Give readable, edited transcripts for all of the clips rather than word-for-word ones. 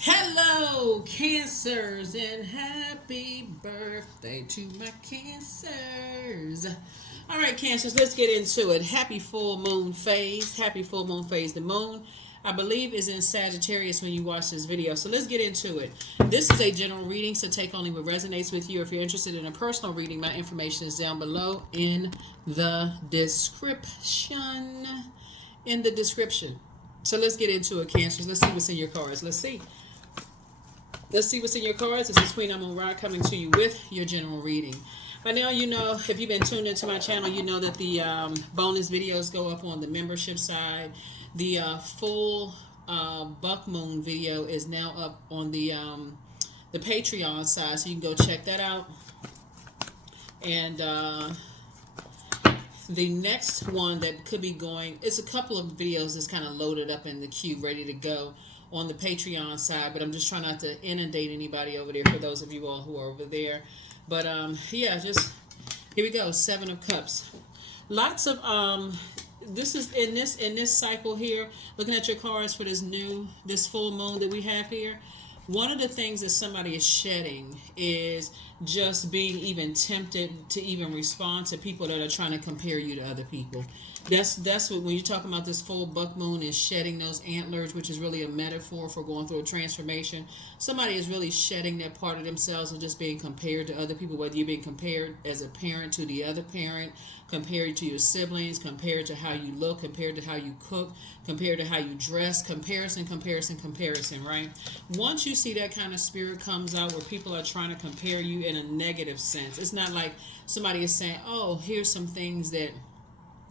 Hello, Cancers, and happy birthday to my Cancers. All right, Cancers, let's get into it. Happy full moon phase. Happy full moon phase. The moon, I believe, is in Sagittarius when you watch this video. So let's get into it. This is a general reading, so take only what resonates with you. If you're interested in a personal reading, my information is down below in the description. In the description. So let's get into it, Cancers. Let's see what's in your cards. Let's see. Let's see what's in your cards. This is Queen Amun Ra coming to you with your general reading. By now, you know, if you've been tuned into my channel, you know that the bonus videos go up on the membership side. The full Buck Moon video is now up on the Patreon side, so you can go check that out. And the next one that could be going, it's a couple of videos that's kind of loaded up in the queue, ready to go on the Patreon side, but I'm just trying not to inundate anybody over there for those of you all who are over there. But yeah, just here we go. 7 of Cups. Lots of this is in this cycle here, looking at your cards for this full moon that we have here. One of the things that somebody is shedding is just being even tempted to even respond to people that are trying to compare you to other people. That's what, when you're talking about this full buck moon, is shedding those antlers, which is really a metaphor for going through a transformation. Somebody is really shedding that part of themselves and just being compared to other people, whether you're being compared as a parent to the other parent, compared to your siblings, compared to how you look, compared to how you cook, compared to how you dress, comparison, right? Once you see that kind of spirit comes out where people are trying to compare you in a negative sense, it's not like somebody is saying, oh, here's some things that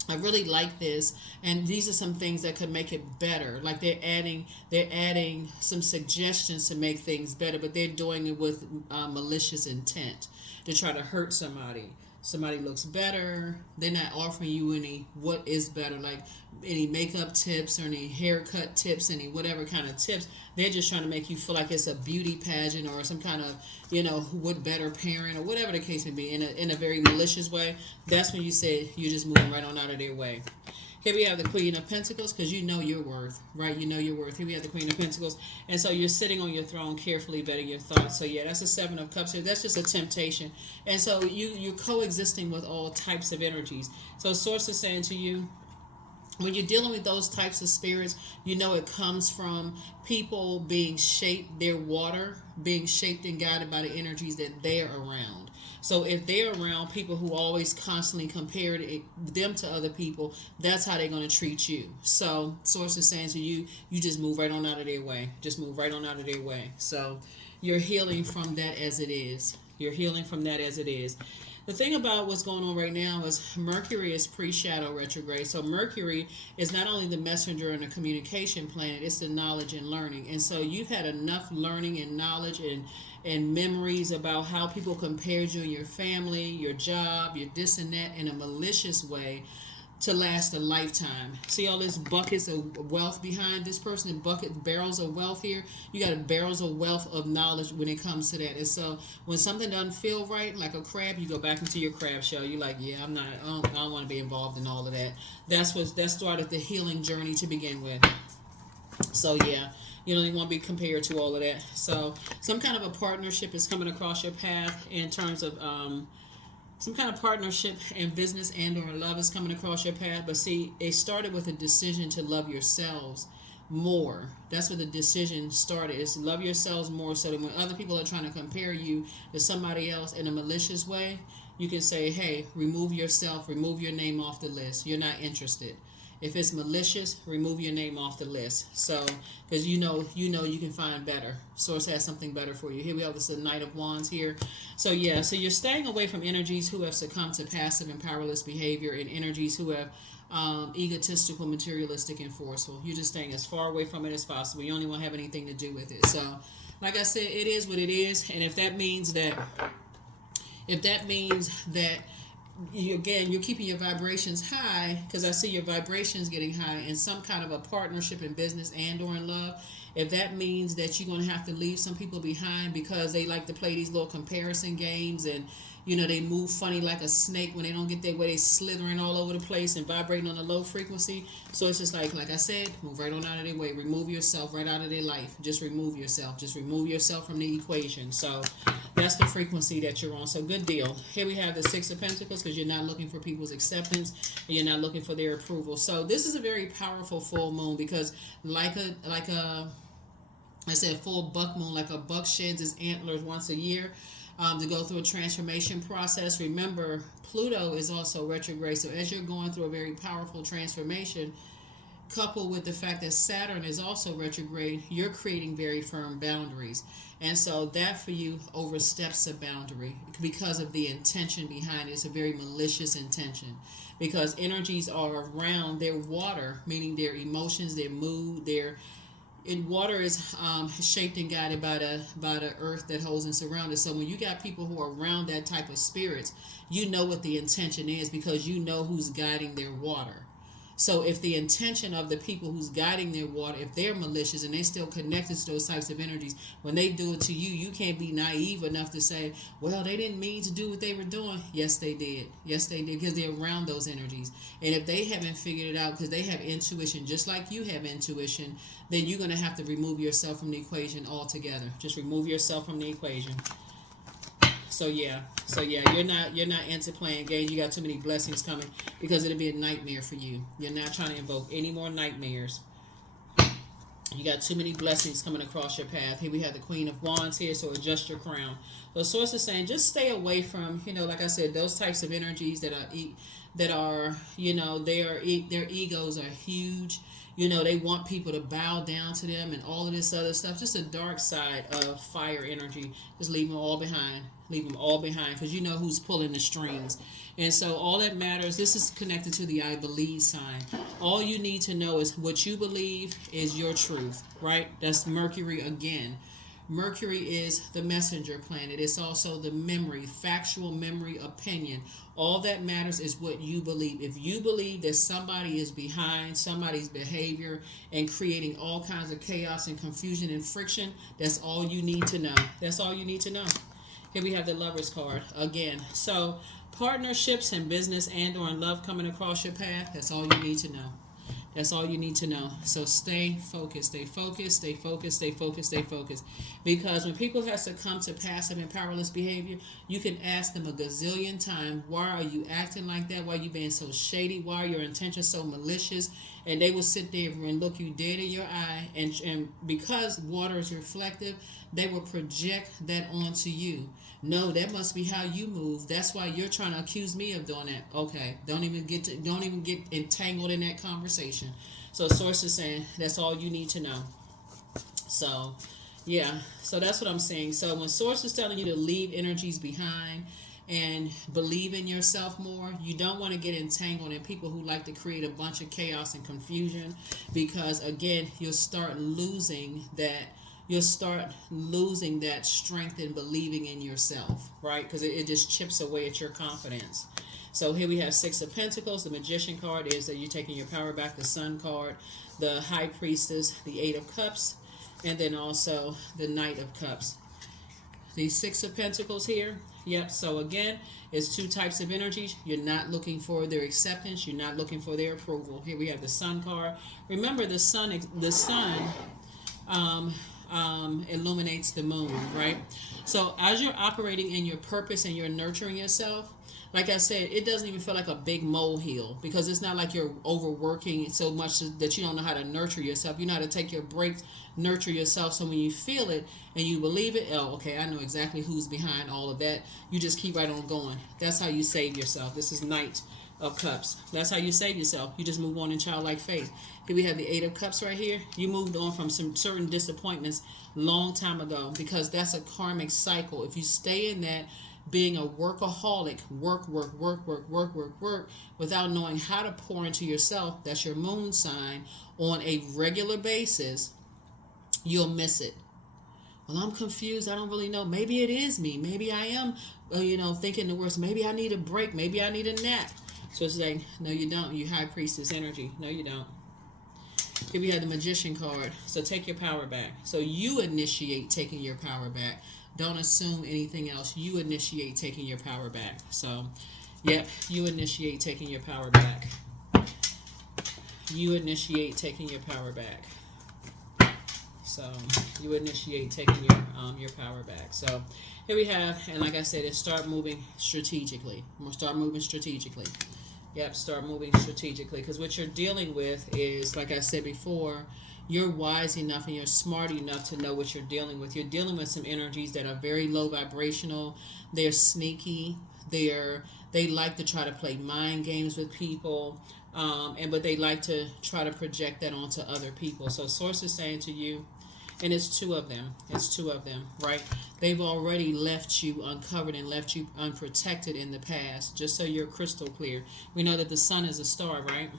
I really like this, and these are some things that could make it better. Like they're adding some suggestions to make things better, but they're doing it with malicious intent to try to hurt somebody. Somebody looks better. They're not offering you any what is better, like any makeup tips or any haircut tips, any whatever kind of tips. They're just trying to make you feel like it's a beauty pageant or some kind of, what better parent or whatever the case may be, in a very malicious way. That's when you say you're just moving right on out of their way. Here we have the Queen of Pentacles, because you know your worth, right? You know your worth. Here we have the Queen of Pentacles. And so you're sitting on your throne, carefully vetting your thoughts. So yeah, that's a 7 of Cups here. That's just a temptation. And so you're coexisting with all types of energies. So Source is saying to you, when you're dealing with those types of spirits, you know it comes from people being shaped, their water being shaped and guided by the energies that they're around. So if they're around people who always constantly compare them to other people, that's how they're going to treat you. So Source is saying to you, you just move right on out of their way. Just move right on out of their way. So you're healing from that as it is. You're healing from that as it is. The thing about what's going on right now is Mercury is pre-shadow retrograde. So Mercury is not only the messenger and the communication planet, it's the knowledge and learning. And so you've had enough learning and knowledge and memories about how people compared you and your family, your job, your this and that in a malicious way to last a lifetime. See all this buckets of wealth behind this person, and barrels of wealth here. You got barrels of wealth of knowledge when it comes to that. And so when something doesn't feel right, like a crab, you go back into your crab shell. You're like, yeah, I don't want to be involved in all of that. That started the healing journey to begin with. So yeah, you don't even want to be compared to all of that. So some kind of a partnership is coming across your path in terms of some kind of partnership in business and or love is coming across your path. But see, it started with a decision to love yourselves more. That's where the decision started. It's love yourselves more, so that when other people are trying to compare you to somebody else in a malicious way, you can say, hey, remove yourself, remove your name off the list. You're not interested. If it's malicious, remove your name off the list. So, because you know you can find better. Source has something better for you. Here we have this Knight of Wands here. So yeah, so you're staying away from energies who have succumbed to passive and powerless behavior, and energies who have egotistical, materialistic, and forceful. You're just staying as far away from it as possible. You only want to have anything to do with it. So, like I said, it is what it is, and if that means that you're keeping your vibrations high, because I see your vibrations getting high in some kind of a partnership in business and or in love. If that means that you're going to have to leave some people behind because they like to play these little comparison games and They move funny like a snake when they don't get their way. They slithering all over the place and vibrating on a low frequency. So it's just like I said, move right on out of their way. Remove yourself right out of their life. Just remove yourself. Just remove yourself from the equation. So that's the frequency that you're on. So good deal. Here we have the Six of Pentacles, because you're not looking for people's acceptance and you're not looking for their approval. So this is a very powerful full moon, because I said full buck moon, like a buck sheds its antlers once a year to go through a transformation process. Remember, Pluto is also retrograde. So as you're going through a very powerful transformation, coupled with the fact that Saturn is also retrograde, you're creating very firm boundaries. And so that for you oversteps a boundary because of the intention behind it. It's a very malicious intention, because energies are around their water, meaning their emotions, their mood, water is shaped and guided by the earth that holds and surrounds it. So when you got people who are around that type of spirits, you know what the intention is, because you know who's guiding their water. So if the intention of the people who's guiding their water, if they're malicious and they're still connected to those types of energies, when they do it to you, you can't be naive enough to say, well, they didn't mean to do what they were doing. Yes, they did. Yes, they did, because they're around those energies. And if they haven't figured it out, because they have intuition, just like you have intuition, then you're going to have to remove yourself from the equation altogether. Just remove yourself from the equation. So yeah, you're not into playing games. You got too many blessings coming, because it'll be a nightmare for you. You're not trying to invoke any more nightmares. You got too many blessings coming across your path. Here we have the Queen of Wands here, so adjust your crown. The source is saying just stay away from, like I said, those types of energies that are their egos are huge. They want people to bow down to them and all of this other stuff. Just a dark side of fire energy. Just leave them all behind. Leave them all behind, because you know who's pulling the strings. And so all that matters, this is connected to the I believe sign. All you need to know is what you believe is your truth, right? That's Mercury again. Mercury is the messenger planet. It's also the memory, factual memory, opinion. All that matters is what you believe. If you believe that somebody is behind somebody's behavior and creating all kinds of chaos and confusion and friction, that's all you need to know. That's all you need to know. Here we have the Lovers card again. So partnerships in business and or in love coming across your path, that's all you need to know. That's all you need to know. So stay focused, stay focused, stay focused, stay focused, stay focused. Because when people have succumbed to passive and powerless behavior, you can ask them a gazillion times, why are you acting like that? Why are you being so shady? Why are your intentions so malicious? And they will sit there and look you dead in your eye. And because water is reflective, they will project that onto you. No, that must be how you move. That's why you're trying to accuse me of doing that. Okay, don't even get entangled in that conversation. So source is saying that's all you need to know. So yeah, so that's what I'm saying. So when source is telling you to leave energies behind and believe in yourself more, you don't want to get entangled in people who like to create a bunch of chaos and confusion, because again, you'll start losing that strength in believing in yourself, right? Because it just chips away at your confidence. So here we have Six of Pentacles. The Magician card is that you're taking your power back. The Sun card, the High Priestess, the Eight of Cups, and then also the Knight of Cups. The Six of Pentacles here. Yep. So again, it's two types of energies. You're not looking for their acceptance. You're not looking for their approval. Here we have the Sun card. Remember, the sun illuminates the moon, right? So as you're operating in your purpose and you're nurturing yourself, like I said, it doesn't even feel like a big molehill, because it's not like you're overworking so much that you don't know how to nurture yourself. You know how to take your breaks, nurture yourself. So when you feel it and you believe it, oh, okay, I know exactly who's behind all of that. You just keep right on going. That's how you save yourself. This is Knight of Cups. That's how you save yourself. You just move on in childlike faith. Here we have the Eight of Cups right here. You moved on from some certain disappointments long time ago, because that's a karmic cycle. If you stay in that being a workaholic, work, without knowing how to pour into yourself, that's your moon sign, on a regular basis, you'll miss it. Well, I'm confused. I don't really know. Maybe it is me. Maybe I am, thinking the worst. Maybe I need a break. Maybe I need a nap. So it's like, no, you don't. You High Priestess energy. No, you don't. Here we have the Magician card. So take your power back. So you initiate taking your power back. Don't assume anything else. You initiate taking your power back. So, yep, you initiate taking your power back. You initiate taking your power back. So you initiate taking your power back. So here we have, and like I said, it's start moving strategically. We'll start moving strategically. Yep, start moving strategically. Because what you're dealing with is, like I said before, you're wise enough and you're smart enough to know what you're dealing with. You're dealing with some energies that are very low vibrational. They're sneaky. They like to try to play mind games with people. But they like to try to project that onto other people. So Source is saying to you, and it's two of them. It's two of them, right? They've already left you uncovered and left you unprotected in the past, just so you're crystal clear. We know that the sun is a star, right?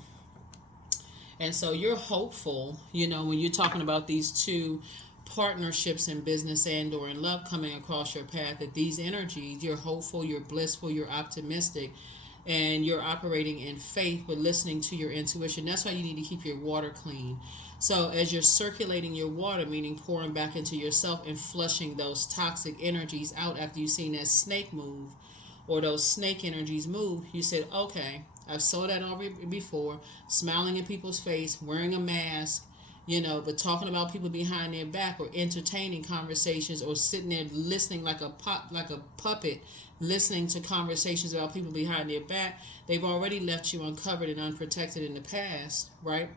And so you're hopeful, when you're talking about these two partnerships in business and or in love coming across your path, that these energies, you're hopeful, you're blissful, you're optimistic, and you're operating in faith, but listening to your intuition. That's why you need to keep your water clean. So as you're circulating your water, meaning pouring back into yourself and flushing those toxic energies out after you've seen that snake move or those snake energies move, you said, okay, I've saw that already before, smiling in people's face, wearing a mask, but talking about people behind their back or entertaining conversations or sitting there listening like a puppet, listening to conversations about people behind their back. They've already left you uncovered and unprotected in the past, right?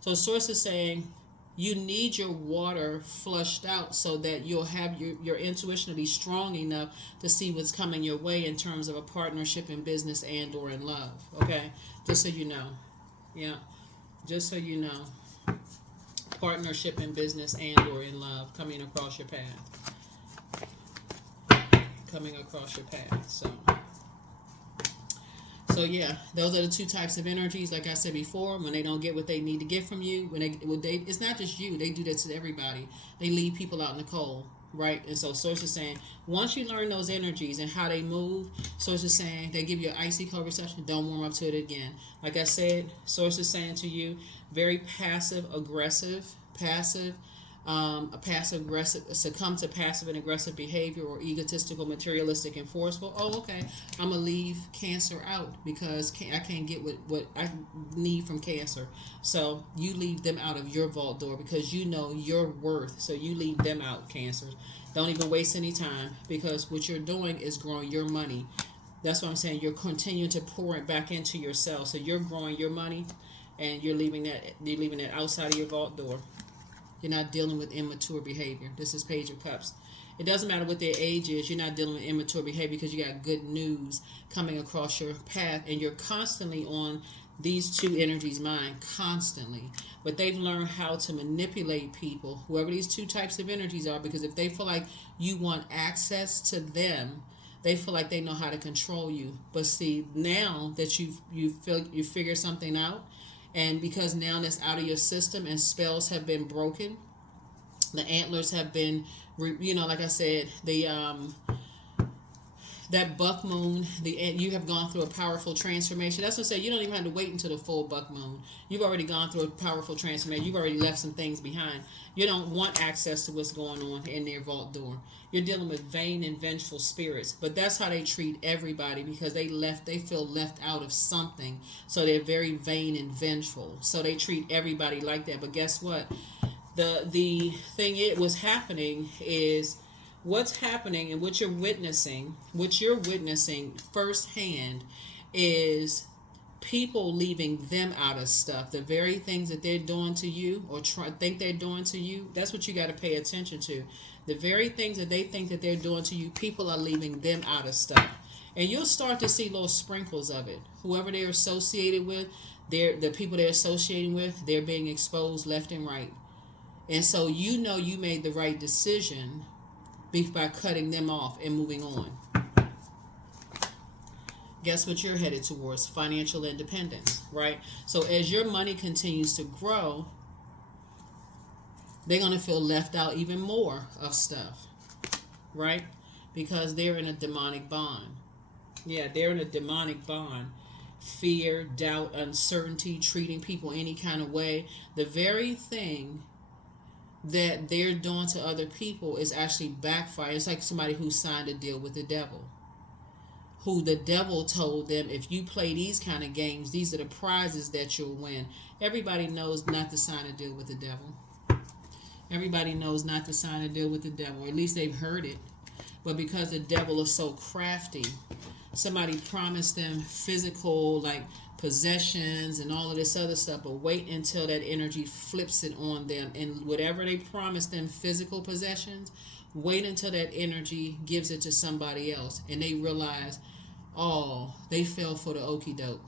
So Source is saying you need your water flushed out so that you'll have your intuition to be strong enough to see what's coming your way in terms of a partnership in business and or in love. Okay? Just so you know. Yeah. Just so you know. Partnership in business and or in love coming across your path. Coming across your path. So yeah, those are the two types of energies. Like I said before, when they don't get what they need to get from you, when they it's not just you. They do that to everybody. They leave people out in the cold, right? And so Source is saying, once you learn those energies and how they move, Source is saying they give you an icy cold reception. Don't warm up to it again. Like I said, Source is saying to you, very passive aggressive, succumb to passive and aggressive behavior or egotistical, materialistic, and forceful. Oh, okay. I'm going to leave Cancer out because I can't get what I need from Cancer. So you leave them out of your vault door because you know your worth. So you leave them out, Cancer. Don't even waste any time because what you're doing is growing your money. That's what I'm saying. You're continuing to pour it back into yourself. So you're growing your money and you're leaving that outside of your vault door. You're not dealing with immature behavior. This is Page of Cups. It doesn't matter what their age is. You're not dealing with immature behavior because you got good news coming across your path. And you're constantly on these two energies' mind. Constantly. But they've learned how to manipulate people, whoever these two types of energies are, because if they feel like you want access to them, they feel like they know how to control you. But see, now that you figure something out, and because now that's out of your system and spells have been broken, the antlers have been, like I said, that buck moon, you have gone through a powerful transformation. That's what I say. You don't even have to wait until the full buck moon. You've already gone through a powerful transformation. You've already left some things behind. You don't want access to what's going on in their vault door. You're dealing with vain and vengeful spirits. But that's how they treat everybody because they feel left out of something. So they're very vain and vengeful. So they treat everybody like that. But guess what? The thing was happening is what's happening and what you're witnessing firsthand is people leaving them out of stuff. The very things that they're doing to you or think they're doing to you, that's what you got to pay attention to. The very things that they think that they're doing to you, people are leaving them out of stuff. And you'll start to see little sprinkles of it. Whoever they're associated with, the people they're associating with, they're being exposed left and right. And so you know you made the right decision by cutting them off and moving on. Guess what you're headed towards? Financial independence, right? So as your money continues to grow, they're going to feel left out even more of stuff, right? Because they're in a demonic bond. Yeah, they're in a demonic bond. fear, doubt, uncertainty, treating people any kind of way. The very thing that they're doing to other people is actually backfire. It's like somebody who signed a deal with the devil, who the devil told them, if you play these kind of games, these are the prizes that you'll win. Everybody knows not to sign a deal with the devil. Everybody knows not to sign a deal with the devil, or at least they've heard it. But because the devil is so crafty, somebody promised them physical, like possessions and all of this other stuff, but wait until that energy flips it on them. And whatever they promised them, physical possessions, wait until that energy gives it to somebody else. And they realize, oh, they fell for the okie doke.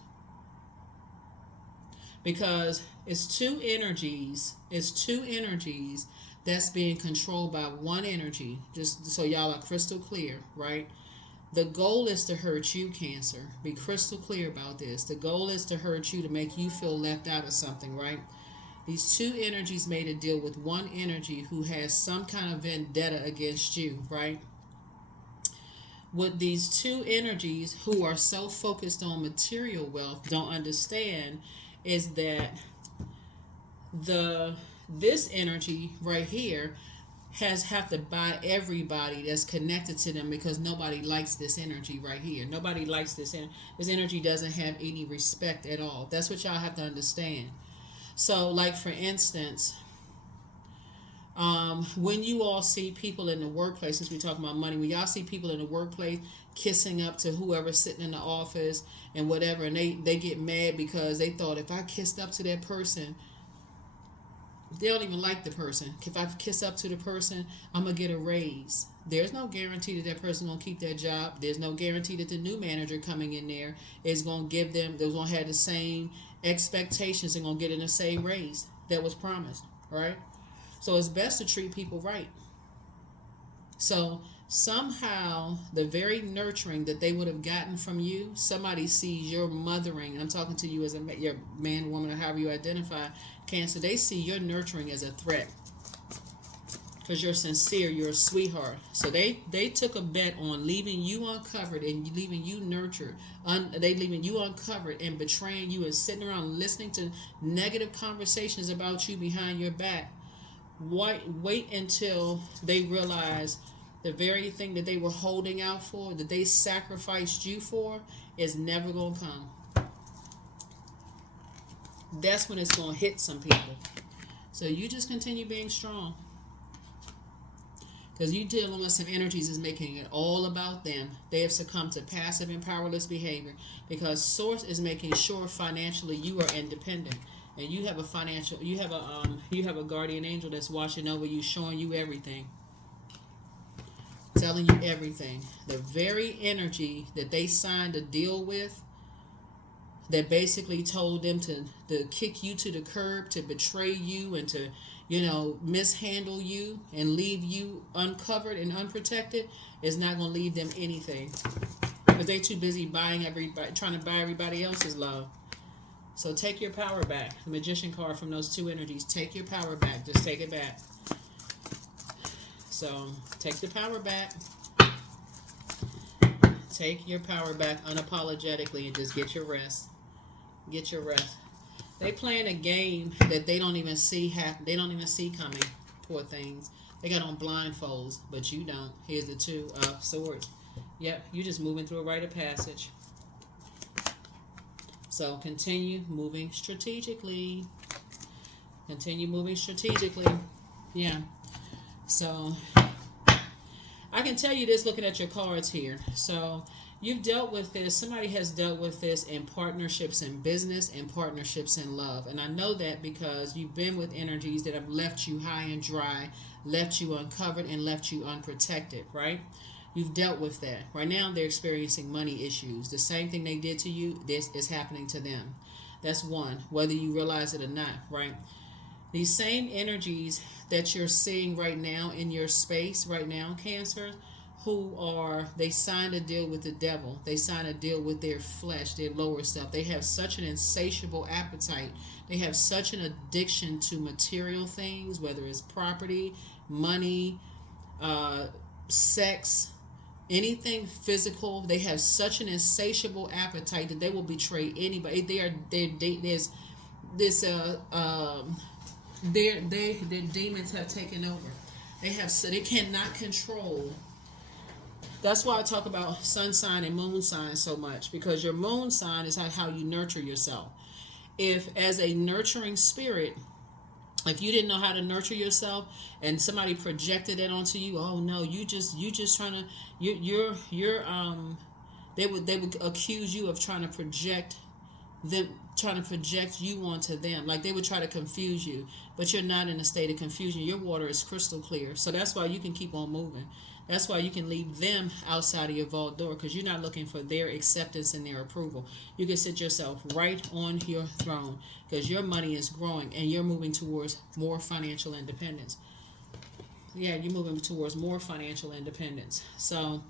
Because it's two energies that's being controlled by one energy, just so y'all are crystal clear, right? The goal is to hurt you, Cancer. Be crystal clear about this. The goal is to hurt you, to make you feel left out of something, right? These two energies made a deal with one energy who has some kind of vendetta against you, right? What these two energies who are so focused on material wealth don't understand is that this energy right here have to buy everybody that's connected to them, because nobody likes this energy right here. Nobody likes this energy. This energy doesn't have any respect at all. That's what y'all have to understand. So, like for instance, when you all see people in the workplace, since we're talking about money, when y'all see people in the workplace kissing up to whoever's sitting in the office and whatever, and they get mad because they thought, if I kissed up to that person, they don't even like the person. If I kiss up to the person, I'm going to get a raise. There's no guarantee that that person going to keep their job. There's no guarantee that the new manager coming in there is going to give them, they're going to have the same expectations and going to get in the same raise that was promised, right? So it's best to treat people right. So somehow the very nurturing that they would have gotten from you, somebody sees your mothering, and I'm talking to you as your man, woman, or however you identify, Cancer, they see your nurturing as a threat. Because you're sincere, you're a sweetheart. So they took a bet on leaving you uncovered and leaving you nurtured. They leaving you uncovered and betraying you and sitting around listening to negative conversations about you behind your back. Wait until they realize the very thing that they were holding out for, that they sacrificed you for, is never going to come. That's when it's going to hit some people. So you just continue being strong. Because you dealing with some energies is making it all about them. They have succumbed to passive and powerless behavior. Because Source is making sure financially you are independent. And you have a guardian angel that's watching over you, showing you everything. Telling you everything. The very energy that they signed a deal with, that basically told them to kick you to the curb, to betray you, and to, mishandle you and leave you uncovered and unprotected, is not going to leave them anything. Because they're too busy trying to buy everybody else's love. So take your power back. The Magician card from those two energies. Take your power back. Just take it back. So take the power back. Take your power back unapologetically and just get your rest. Get your rest. They playing a game that they don't even see They don't even see coming. Poor things. They got on blindfolds, but you don't. Here's the Two of Swords. Yep, you just moving through a rite of passage. So continue moving strategically. Continue moving strategically. Yeah. So I can tell you this looking at your cards here. So you've dealt with this. Somebody has dealt with this in partnerships in business and partnerships in love. And I know that because you've been with energies that have left you high and dry, left you uncovered, and left you unprotected, right? You've dealt with that. Right now, they're experiencing money issues. The same thing they did to you, this is happening to them. That's one, whether you realize it or not, right? These same energies that you're seeing right now in your space right now, Cancer, they signed a deal with the devil. They signed a deal with their flesh, their lower self. They have such an insatiable appetite. They have such an addiction to material things, whether it's property, money, sex, anything physical. They have such an insatiable appetite that they will betray anybody. There's this their demons have taken over. They cannot control. That's why I talk about sun sign and moon sign so much, because your moon sign is how you nurture yourself. If as a nurturing spirit, if you didn't know how to nurture yourself and somebody projected it onto you, oh no, you just trying to you're they would accuse you of trying to project you onto them. Like they would try to confuse you, but you're not in a state of confusion. Your water is crystal clear. So that's why you can keep on moving. That's why you can leave them outside of your vault door, because you're not looking for their acceptance and their approval. You can sit yourself right on your throne, because your money is growing and you're moving towards more financial independence. Yeah, you're moving towards more financial independence. So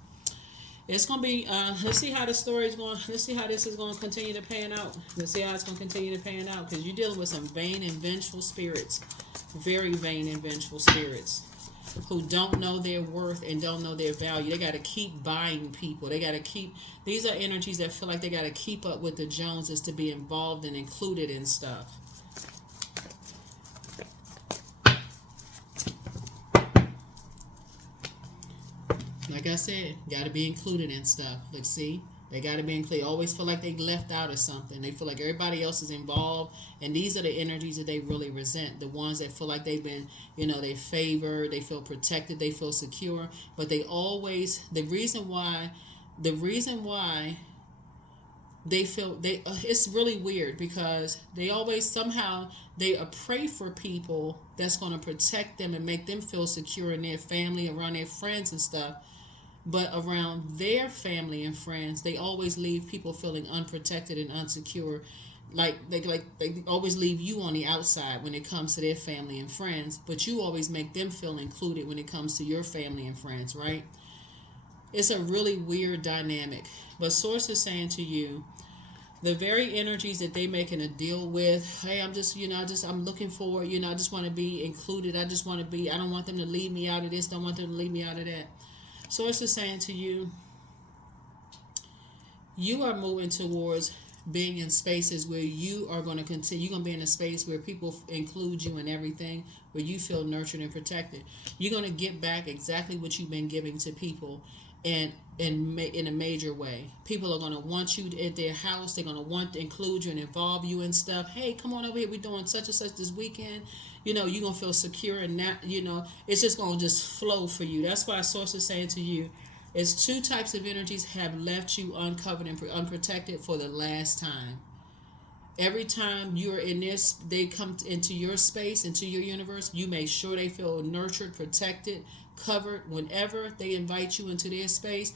it's going to be, let's see how the story is going. Let's see how this is going to continue to pan out. Let's see how it's going to continue to pan out, because you're dealing with some vain and vengeful spirits. Very vain and vengeful spirits who don't know their worth and don't know their value. They got to keep buying people. They got to keep, these are energies that feel like they got to keep up with the Joneses to be involved and included in stuff. Like I said, got to be included in stuff. Like, see, they got to be included. Always feel like they left out of something. They feel like everybody else is involved. And these are the energies that they really resent. The ones that feel like they've been, they favored, they feel protected, they feel secure. But they always, the reason why they feel, it's really weird, because they always somehow, they pray for people that's going to protect them and make them feel secure in their family, around their friends and stuff. But around their family and friends, they always leave people feeling unprotected and unsecure. Like they always leave you on the outside when it comes to their family and friends, but you always make them feel included when it comes to your family and friends, right? It's a really weird dynamic. But Source is saying to you, the very energies that they making a deal with, hey, I'm just, I'm looking for, I just want to be included. I just want to be, I don't want them to leave me out of this. Don't want them to leave me out of that. Source is saying to you, you are moving towards being in spaces where you are going to continue. You're going to be in a space where people include you in everything, where you feel nurtured and protected. You're going to get back exactly what you've been giving to people, and in a major way. People are going to want you at their house. They're going to want to include you and involve you in stuff. Hey, come on over here. We're doing such and such this weekend. You're going to feel secure, and that, it's just going to just flow for you. That's why Source is saying to you, it's two types of energies have left you uncovered and unprotected for the last time. Every time you're in this, they come into your space, into your universe, you make sure they feel nurtured, protected, covered. Whenever they invite you into their space,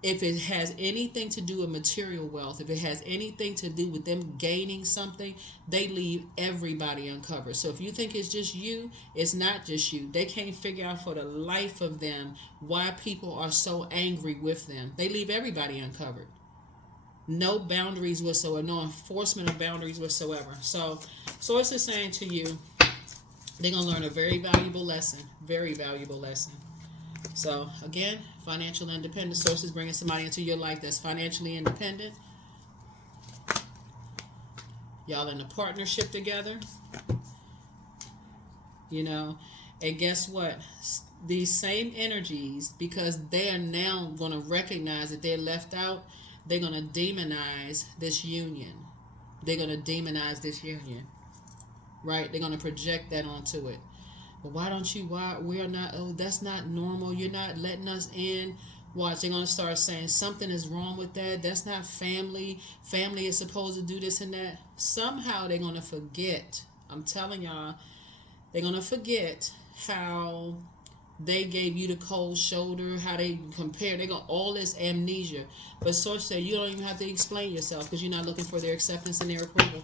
if it has anything to do with material wealth, if it has anything to do with them gaining something, they leave everybody uncovered. So if you think it's just you, it's not just you. They can't figure out for the life of them why people are so angry with them. They leave everybody uncovered. No boundaries whatsoever, no enforcement of boundaries whatsoever. So Source is saying to you, they're going to learn a very valuable lesson. Very valuable lesson. So, again, financial independence. Source is bringing somebody into your life that's financially independent. Y'all in a partnership together. And guess what? These same energies, because they are now going to recognize that they're left out, they're going to demonize this union. They're going to demonize this union. Right? They're going to project that onto it. But why we are not, that's not normal. You're not letting us in. Watch, they're going to start saying something is wrong with that. That's not family. Family is supposed to do this and that. Somehow they're going to forget. I'm telling y'all, they're going to forget how they gave you the cold shoulder, how they compare. They got all this amnesia. But Source said you don't even have to explain yourself, because you're not looking for their acceptance and their approval.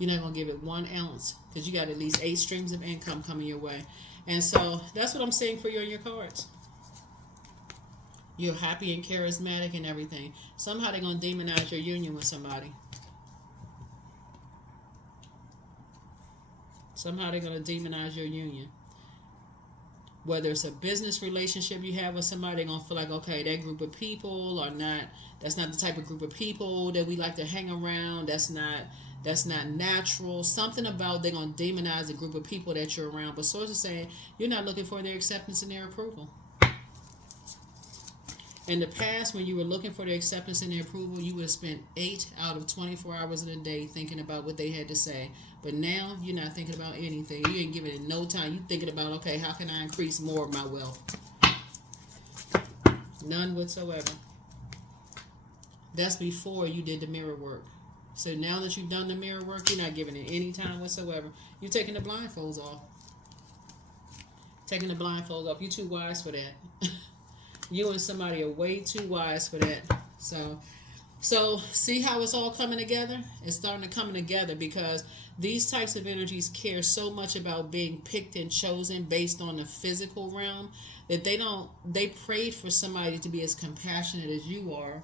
You're not going to give it 1 ounce, because you got at least 8 streams of income coming your way. And so that's what I'm saying for you on your cards. You're happy and charismatic and everything. Somehow they're going to demonize your union with somebody. Somehow they're going to demonize your union. Whether it's a business relationship you have with somebody, they're gonna feel like, okay, that group of people are not. That's not the type of group of people that we like to hang around. That's not natural. Something about they're gonna demonize the group of people that you're around. But source is saying you're not looking for their acceptance and their approval. In the past, when you were looking for their acceptance and their approval, you would have spent 8 out of 24 hours in a day thinking about what they had to say. But now, you're not thinking about anything. You ain't giving it no time. You're thinking about, okay, how can I increase more of my wealth? None whatsoever. That's before you did the mirror work. So now that you've done the mirror work, you're not giving it any time whatsoever. You're taking the blindfolds off. Taking the blindfolds off. You're too wise for that. You and somebody are way too wise for that. So see how it's all coming together? It's starting to come together because these types of energies care so much about being picked and chosen based on the physical realm that they prayed for somebody to be as compassionate as you are.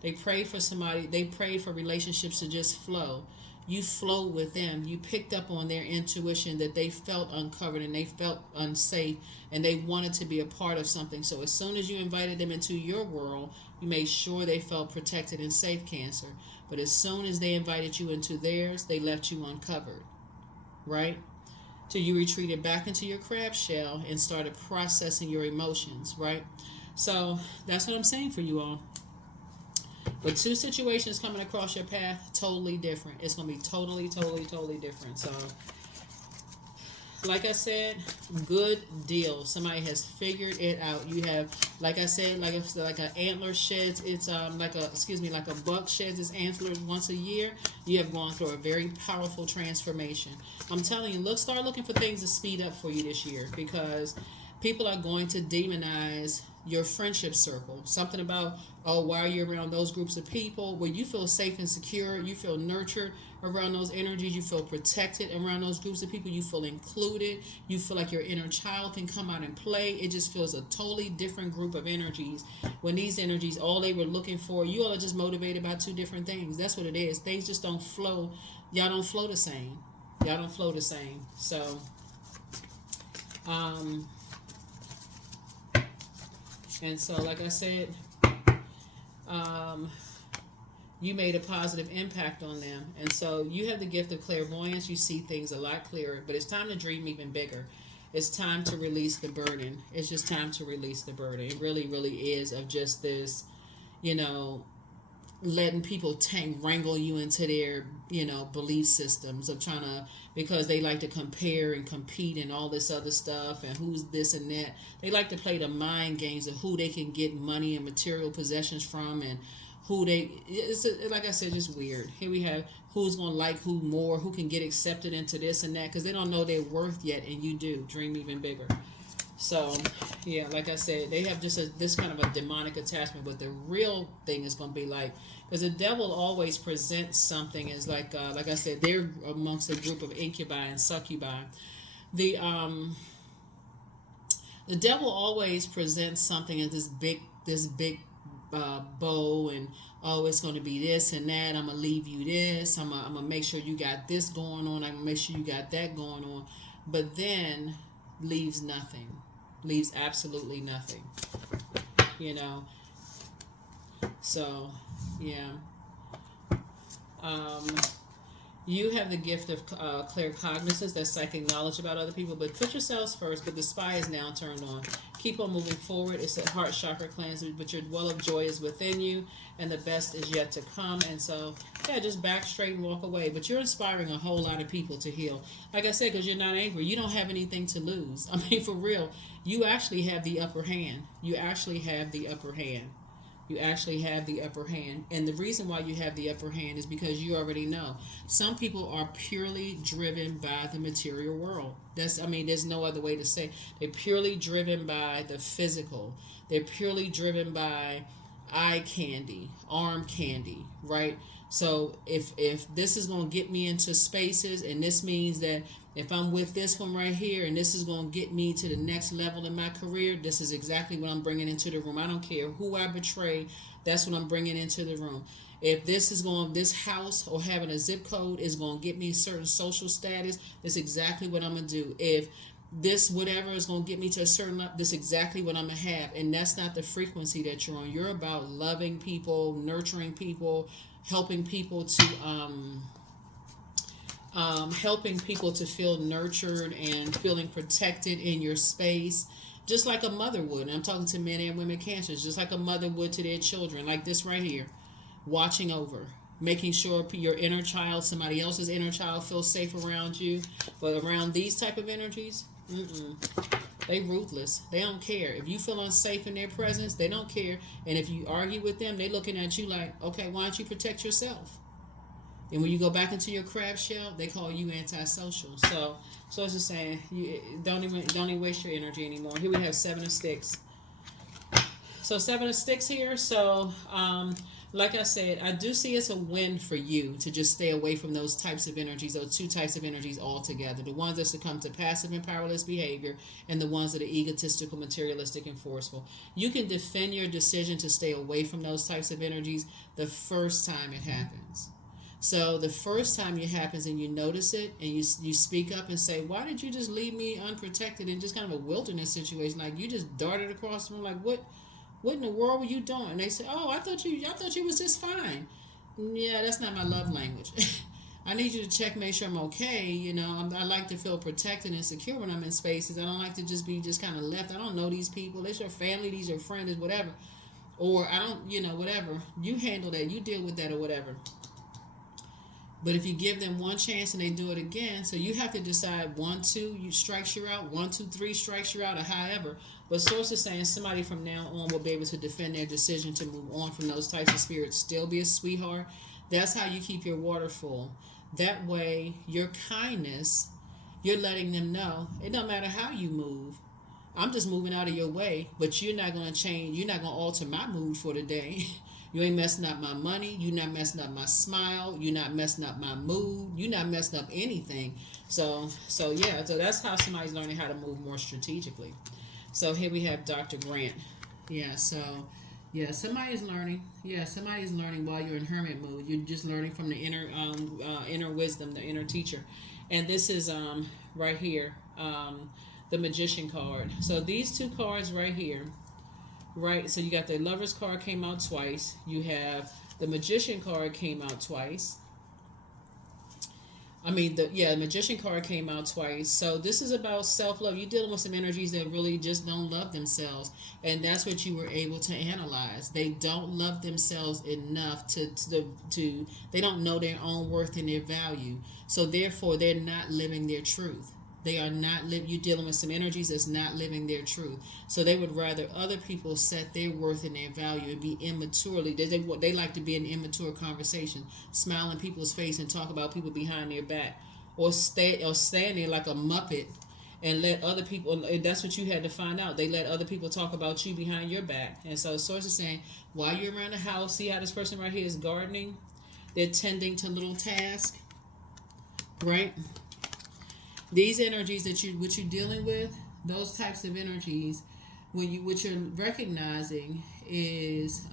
They prayed for relationships to just flow. You flowed with them. You picked up on their intuition that they felt uncovered and they felt unsafe and they wanted to be a part of something. So as soon as you invited them into your world, you made sure they felt protected and safe, Cancer. But as soon as they invited you into theirs, they left you uncovered, right? So you retreated back into your crab shell and started processing your emotions, right? So that's what I'm saying for you all. But 2 situations coming across your path, totally different. It's going to be totally, totally, totally different. So, like I said, good deal. Somebody has figured it out. You have, like I said, like an antler sheds its like a buck sheds its antlers once a year. You have gone through a very powerful transformation. I'm telling you, start looking for things to speed up for you this year because people are going to demonize your friendship circle. Something about, why are you around those groups of people where you feel safe and secure, you feel nurtured around those energies, you feel protected around those groups of people, you feel included, you feel like your inner child can come out and play. It just feels a totally different group of energies. When these energies, all they were looking for, you all are just motivated by 2 different things. That's what it is. Things just don't flow. Y'all don't flow the same. So, and so, like I said, you made a positive impact on them. And so you have the gift of clairvoyance. You see things a lot clearer. But it's time to dream even bigger. It's time to release the burden. It's just time to release the burden. It really, really is of just this, letting people wrangle you into their, belief systems of trying to, because they like to compare and compete and all this other stuff and who's this and that. They like to play the mind games of who they can get money and material possessions from and like I said, just weird. Here we have who's going to like who more, who can get accepted into this and that because they don't know their worth yet, and you do. Dream even bigger. So, yeah, like I said, they have just this kind of a demonic attachment, but the real thing is going to be like, because the devil always presents something as like I said, they're amongst a group of incubi and succubi. The devil always presents something as this big bow and it's going to be this and that. I'm gonna leave you this. I'm gonna make sure you got this going on. I'm gonna make sure you got that going on, but then leaves nothing. Leaves absolutely nothing. So, yeah. You have the gift of claircognizance, that's psychic knowledge about other people, but put yourselves first. But the spy is now turned on. Keep on moving forward. It's a heart chakra cleanse, but your well of joy is within you, and the best is yet to come. And so, yeah, just back straight and walk away. But you're inspiring a whole lot of people to heal. Like I said, because you're not angry. You don't have anything to lose. I mean, for real, you actually have the upper hand. You actually have the upper hand. And the reason why you have the upper hand is because you already know. Some people are purely driven by the material world. There's no other way to say. They're purely driven by the physical. They're purely driven by eye candy, arm candy, right? So if this is going to get me into spaces, and this means that if I'm with this one right here and this is going to get me to the next level in my career, this is exactly what I'm bringing into the room. I don't care who I betray, that's what I'm bringing into the room. If this house or having a zip code is going to get me a certain social status, that's exactly what I'm going to do. If this whatever is going to get me to a certain level, this is exactly what I'm going to have. And that's not the frequency that you're on. You're about loving people, nurturing people, helping people to feel nurtured and feeling protected in your space, just like a mother would. And I'm talking to men and women cancers, just like a mother would to their children, like this right here, watching over, making sure your inner child, somebody else's inner child, feels safe around you. But around these type of energies, they ruthless. They don't care. If you feel unsafe in their presence, they don't care. And if you argue with them, they looking at you like, okay, why don't you protect yourself? And when you go back into your crab shell, they call you antisocial. So it's just saying, you don't even waste your energy anymore. Here we have 7 of Sticks. So 7 of Sticks here. So like I said, I do see it's a win for you to just stay away from those types of energies, those 2 types of energies altogether. The ones that succumb to passive and powerless behavior, and the ones that are egotistical, materialistic, and forceful. You can defend your decision to stay away from those types of energies the first time it happens. So the first time it happens and you notice it and you speak up and say, why did you just leave me unprotected in just kind of a wilderness situation? Like you just darted across the room, like what in the world were you doing? And they say, oh, I thought you was just fine. Yeah, that's not my love language. I need you to check, make sure I'm okay. You know, I like to feel protected and secure when I'm in spaces. I don't like to just be kind of left. I don't know these people. It's your family, these your friends, whatever. Or I don't, whatever. You handle that. You deal with that or whatever. But if you give them one chance and they do it again, so you have to decide 1, 2, you strikes you out, 1, 2, 3 strikes you out, or however. But source is saying somebody from now on will be able to defend their decision to move on from those types of spirits, still be a sweetheart. That's how you keep your water full. That way, your kindness, you're letting them know it don't matter how you move. I'm just moving out of your way, but you're not going to change. You're not going to alter my mood for the day. You ain't messing up my money. You're not messing up my smile. You're not messing up my mood. You're not messing up anything. So yeah. So that's how somebody's learning how to move more strategically. So here we have Dr. Grant. Yeah. So yeah, somebody's learning. Yeah, somebody's learning while you're in hermit mode. You're just learning from the inner wisdom, the inner teacher. And this is right here, the Magician card. So these 2 cards right here. Right, so you got the Lover's card came out twice. You have the Magician card came out twice. The Magician card came out twice. So this is about self-love. You're dealing with some energies that really just don't love themselves. And that's what you were able to analyze. They don't love themselves enough to they don't know their own worth and their value. So therefore, they're not living their truth. They are not you're dealing with some energies that's not living their truth. So they would rather other people set their worth and their value and be immaturely. They like to be in immature conversation, smile in people's face and talk about people behind their back, or stand there like a muppet and let other people. And that's what you had to find out. They let other people talk about you behind your back. And so Source is saying, while you're around the house, see how this person right here is gardening? They're tending to little tasks, right? These energies that what you're dealing with, those types of energies, what you're recognizing is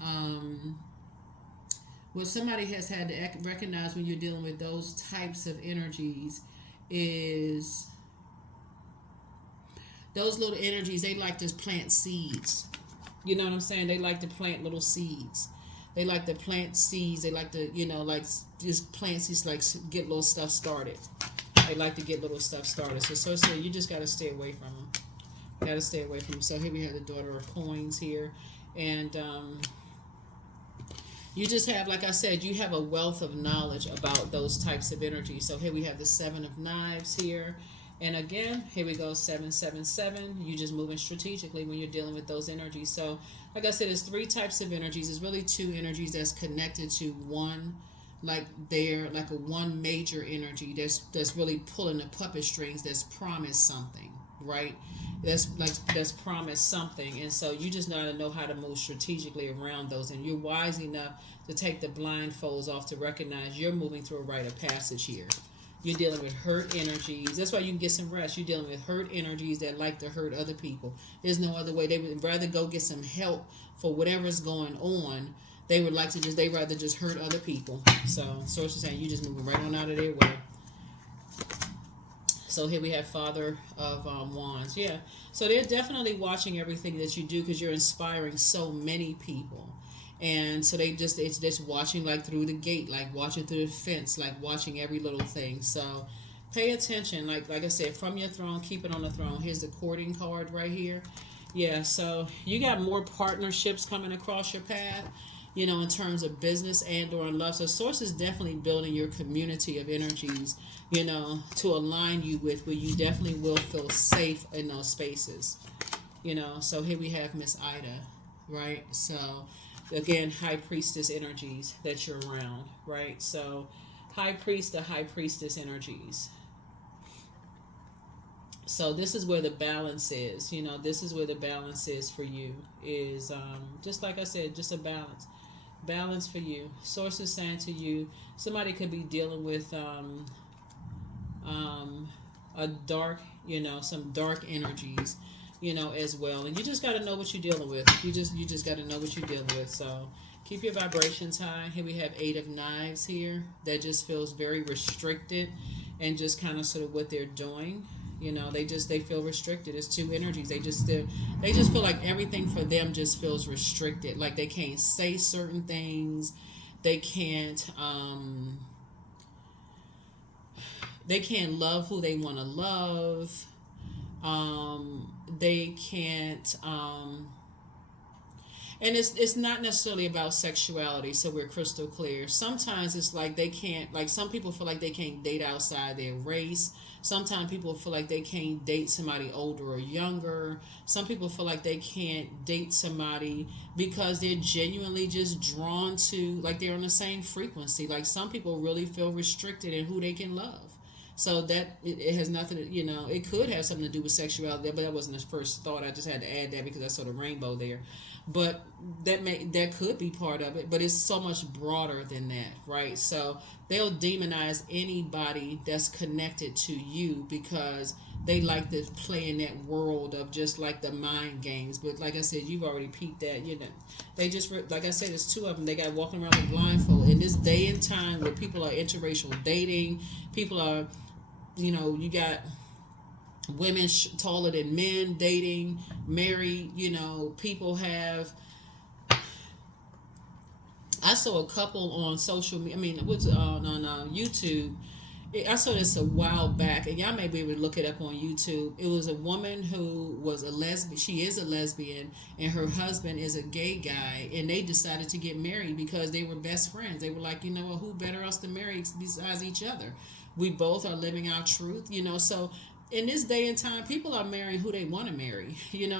what somebody has had to recognize when you're dealing with those types of energies is those little energies. They like to plant seeds. You know what I'm saying? They like to plant little seeds. They like to plant seeds. They like to just plant seeds, like get little stuff started. They like to get little stuff started. So you just got to stay away from them. You got to stay away from them. So here we have the Daughter of Coins here. And you just have, like I said, you have a wealth of knowledge about those types of energies. So here we have the 7 of Knives here. And again, here we go, 777. You just moving strategically when you're dealing with those energies. So like I said, there's 3 types of energies. There's really 2 energies that's connected to one. Like a one major energy that's really pulling the puppet strings, that's promised something, right? That's promised something. And so you just gotta know how to move strategically around those, and you're wise enough to take the blindfolds off to recognize you're moving through a rite of passage here. You're dealing with hurt energies. That's why you can get some rest. You're dealing with hurt energies that like to hurt other people. There's no other way. They would rather go get some help for whatever's going on. They would like to they rather just hurt other people. So Source is saying you just moving right on out of their way. So here we have Father of Wands. Yeah. So they're definitely watching everything that you do because you're inspiring so many people. And so it's just watching like through the gate, like watching through the fence, like watching every little thing. So pay attention. Like I said, from your throne, keep it on the throne. Here's the courting card right here. Yeah, so you got more partnerships coming across your path, in terms of business and or in love. So source is definitely building your community of energies, to align you with where you definitely will feel safe in those spaces. So here we have Miss Ida, right? So again, high priestess energies that you're around, right? So high priest to high priestess energies. So this is where the balance is. This is where the balance is for you. Is just like I said, just a balance for you. Source is saying to you, somebody could be dealing with a dark, some dark energies, as well. And you just got to know what you're dealing with. You just got to know what you're dealing with. So keep your vibrations high. Here we have Eight of Knives here. That just feels very restricted, and just kind of sort of what they're doing. They feel restricted. It's two energies. They just feel like everything for them just feels restricted. Like they can't say certain things. They can't love who they want to love. They can't and it's not necessarily about sexuality, so we're crystal clear. Sometimes it's like they can't, like some people feel like they can't date outside their race. Sometimes people feel like they can't date somebody older or younger. Some people feel like they can't date somebody because they're genuinely just drawn to, like they're on the same frequency. Like some people really feel restricted in who they can love. So that it has nothing to, it could have something to do with sexuality, but that wasn't the first thought. I just had to add that because I saw the rainbow there. But that could be part of it, but it's so much broader than that, right? So they'll demonize anybody that's connected to you because they like to play in that world of just like the mind games. But like I said, you've already peeped that, they just, like I said, there's two of them. They got walking around with blindfold in this day and time where people are interracial dating. People are, you got women taller than men dating, married. People have. I saw a couple on social media. I mean, what's on YouTube. I saw this a while back, and y'all may be able to look it up on YouTube. It was a woman who was a lesbian. She is a lesbian, and her husband is a gay guy, and they decided to get married because they were best friends. They were like, who better else to marry besides each other? We both are living our truth, so in this day and time, people are marrying who they want to marry,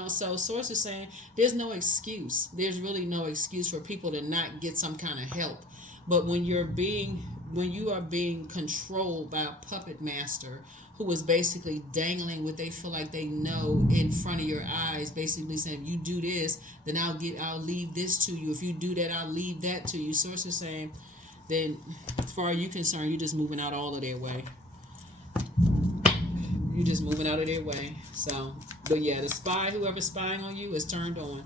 so source is saying there's no excuse. There's really no excuse for people to not get some kind of help. But when you are being controlled by a puppet master who is basically dangling what they feel like they know in front of your eyes, basically saying, if you do this, then I'll leave this to you. If you do that, I'll leave that to you. Source is saying, then as far as you're concerned, you're just moving out all of their way. You're just moving out of their way. So, but yeah, the spy, whoever's spying on you is turned on.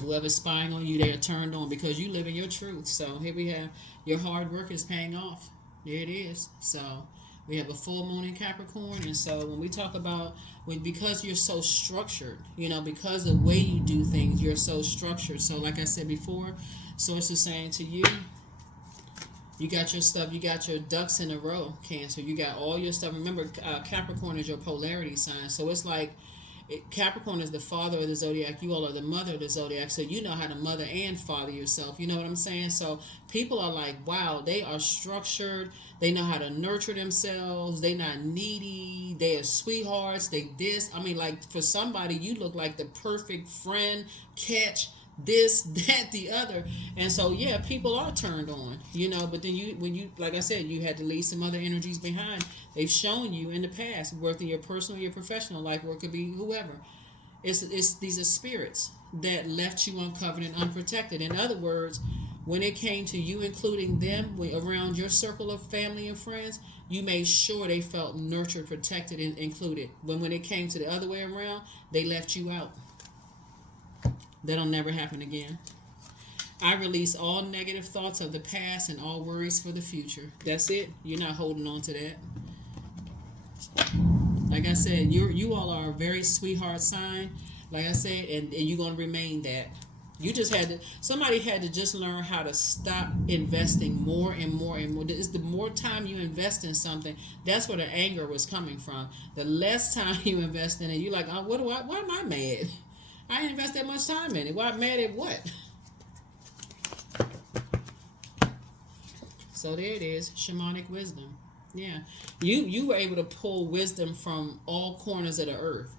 Whoever's spying on you, they are turned on because you live in your truth. So here we have your hard work is paying off. There it is. So we have a full moon in Capricorn. And so when we talk about, because you're so structured, because the way you do things, you're so structured. So like I said before, source is saying to you, you got your stuff, you got your ducks in a row, Cancer. You got all your stuff. Remember, Capricorn is your polarity sign. So it's like, Capricorn is the father of the zodiac. You all are the mother of the zodiac. So you know how to mother and father yourself. You know what I'm saying? So people are like, wow, they are structured. They know how to nurture themselves. They not needy. They are sweethearts. They this. I mean, like for somebody, you look like the perfect friend, catch, this, that, the other. And so yeah, people are turned on, but then when you like I said, you had to leave some other energies behind. They've shown you in the past, worth in your personal, your professional life, or it could be whoever. It's these are spirits that left you uncovered and unprotected. In other words, when it came to you including them around your circle of family and friends, you made sure they felt nurtured, protected, and included. When it came to the other way around, they left you out. That'll never happen again. I release all negative thoughts of the past and all worries for the future. That's it. You're not holding on to that. Like I said, you all are a very sweetheart sign. Like I said, and you're gonna remain that. You just had to. Somebody had to just learn how to stop investing more and more and more. It's the more time you invest in something, that's where the anger was coming from. The less time you invest in it, you're like, oh, what do I? Why am I mad? I didn't invest that much time in it. Why am I mad at what? So there it is, shamanic wisdom. Yeah, you were able to pull wisdom from all corners of the earth.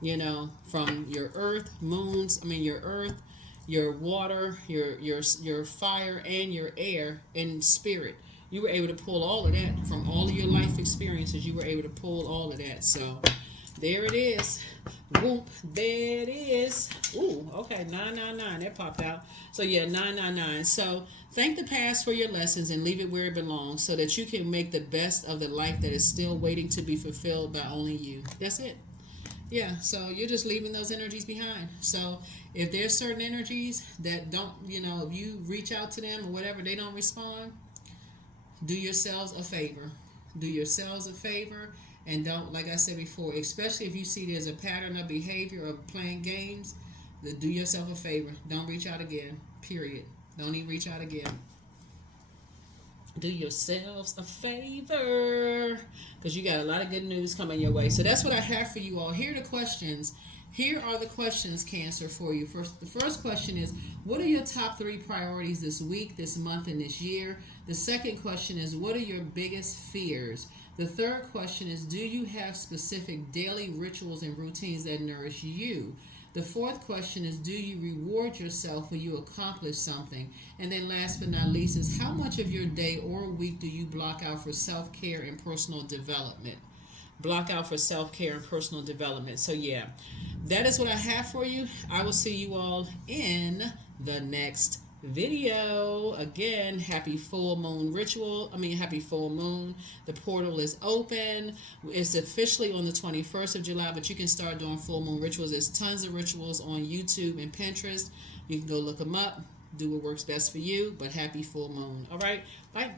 You know, from your earth, moons. I mean, your earth, your water, your fire, and your air and spirit. You were able to pull all of that from all of your life experiences. You were able to pull all of that. So there it is. Whoop, there it is. Ooh, okay, 999. That popped out. So yeah, 999. So thank the past for your lessons and leave it where it belongs so that you can make the best of the life that is still waiting to be fulfilled by only you. That's it. Yeah, so you're just leaving those energies behind. So if there's certain energies that don't, if you reach out to them or whatever, they don't respond, do yourselves a favor. Do yourselves a favor and don't, like I said before, especially if you see there's a pattern of behavior of playing games, then do yourself a favor. Don't reach out again, period. Don't even reach out again. Do yourselves a favor because you got a lot of good news coming your way. So that's what I have for you all. Here are the questions. Here are the questions, Cancer, for you. The first question is, what are your top 3 priorities this week, this month, and this year? The second question is, what are your biggest fears? The third question is, do you have specific daily rituals and routines that nourish you? The fourth question is, do you reward yourself when you accomplish something? And then last but not least is, how much of your day or week do you block out for self-care and personal development? Block out for self-care and personal development. So yeah, that is what I have for you. I will see you all in the next video. Again, happy full moon happy full moon. The portal is open. It's officially on the 21st of July, but you can start doing full moon rituals. There's tons of rituals on YouTube and Pinterest. You can go look them up, do what works best for you, but happy full moon. All right, bye.